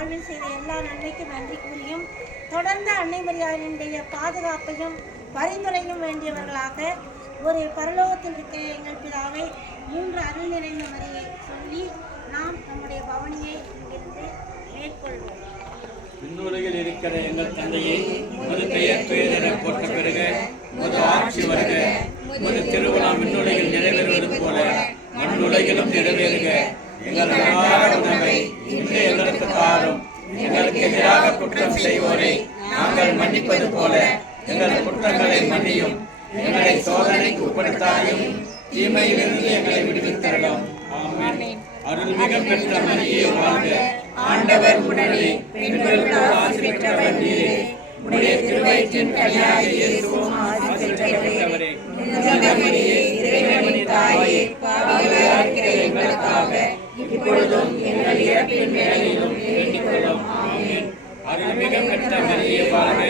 வாழ்வில் செய்த எல்லா நன்மைக்கும் நன்றி கூறியும் தொடர்ந்து அன்னை மரியாதையினுடைய பாதுகாப்பையும் பரிந்துரையும் வேண்டியவர்களாக ஒரு பரலோகத்தில் இருக்கிற எங்கள் பிதாவை 3 அருள் நிறைந்த மரியை சொல்லி நாம் நம்முடைய பவனியை இங்கிருந்து மேற்கொள்வோம். விண்ணுலகில் இருக்கிற எங்கள் தந்தையை உமது பெயர் பெயரென போற்ற பெறுக, உமது ஆட்சி வருக, உமது திருவிழா விண்ணுலகில் நிறைவேறுவது போல மண்ணுலகிலும் நிறைவேறுக. எங்கள் அன்றாட உணவை இன்று எங்களுக்கு தாரும். எங்களுக்கு எதிராக குற்றம் செய்வோரை நாங்கள் மன்னிப்பது போல எங்கள் குற்றங்களை மன்னியும். எங்களை சோதனைக்கு உட்படுத்தாயும் தீமையிலிருந்து எங்களை விடுவித்தரலாம். ஆமென். அருள்மிகு பெற்ற மரியே வாழ்க, ஆண்டவர் உடனே பெண்களுக்கு ஆசி பெற்றவர் நீரே. உம்முடைய திருவயிற்றின் கனியாகிய இயேசுவும் ஆசி பெற்றவரே. இறைவனின் தாயே, பாவிகளாய் இருக்கிற எங்களுக்காக இப்பொழுதும் எங்கள் இறப்பின் வேளையிலும் வேண்டிக் கொள்ளும். ஆமென். அருள்மிகு பெற்ற மரியே வாழ்க,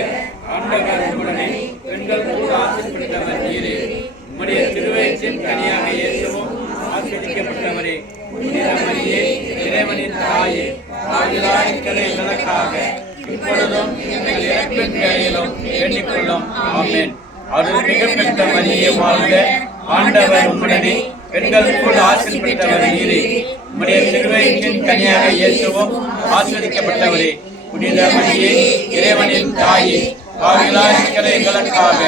ஆண்டவர் உடனே பெண்களுக்கு ஆசி பெற்றவர் நீரே. உம்முடைய திருவயிற்றின் கனியாகிய இயேசுவும் ஆசீர்வதிக்கப்பட்டவரே. புனித மரியே, இறைவனின் தாயே, பாவிகளாய் இருக்கிற எங்களுக்காக இப்பொழுதும் எங்கள் இறப்பின் வேளையிலும் வேண்டிக் கொள்ளும். ஆமென். அருள்மிகு பெற்ற மரியே வாழ்க, ஆண்டவர் உம்முடனே பெண்களுக்குள் ஆசி பெற்றவர் நீரே. உம்முடைய திருவயிற்றின் கனியாகிய இயேசுவும் ஆசீர்வதிக்கப்பட்டவரே. புனித மரியே, இறைவனின் தாயே, பாவிகளாய் இருக்கிற எங்களுக்காக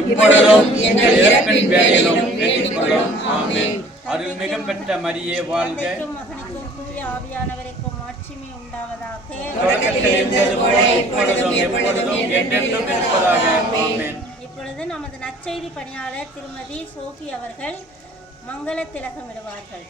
இப்பொழுதும் எங்கள் இறப்பின் வேளையிலும் வேண்டிக் கொள்ளும். ஆமென். அருள்மிகு பெற்ற மரியே வாழ்க, மகனுக்கும் தூய ஆவியானவருக்கும் மாட்சிமை உண்டாவதாக. தொடக்கத்தில் இருந்தது போல இப்பொழுதும் எப்பொழுதும் என்றென்றும் இருப்பதாக. ஆமென். இப்பொழுது நமது நற்செய்தி பணியாளர் திருமதி சோஃபி அவர்கள் மங்கள திலகமிடுவார்கள்.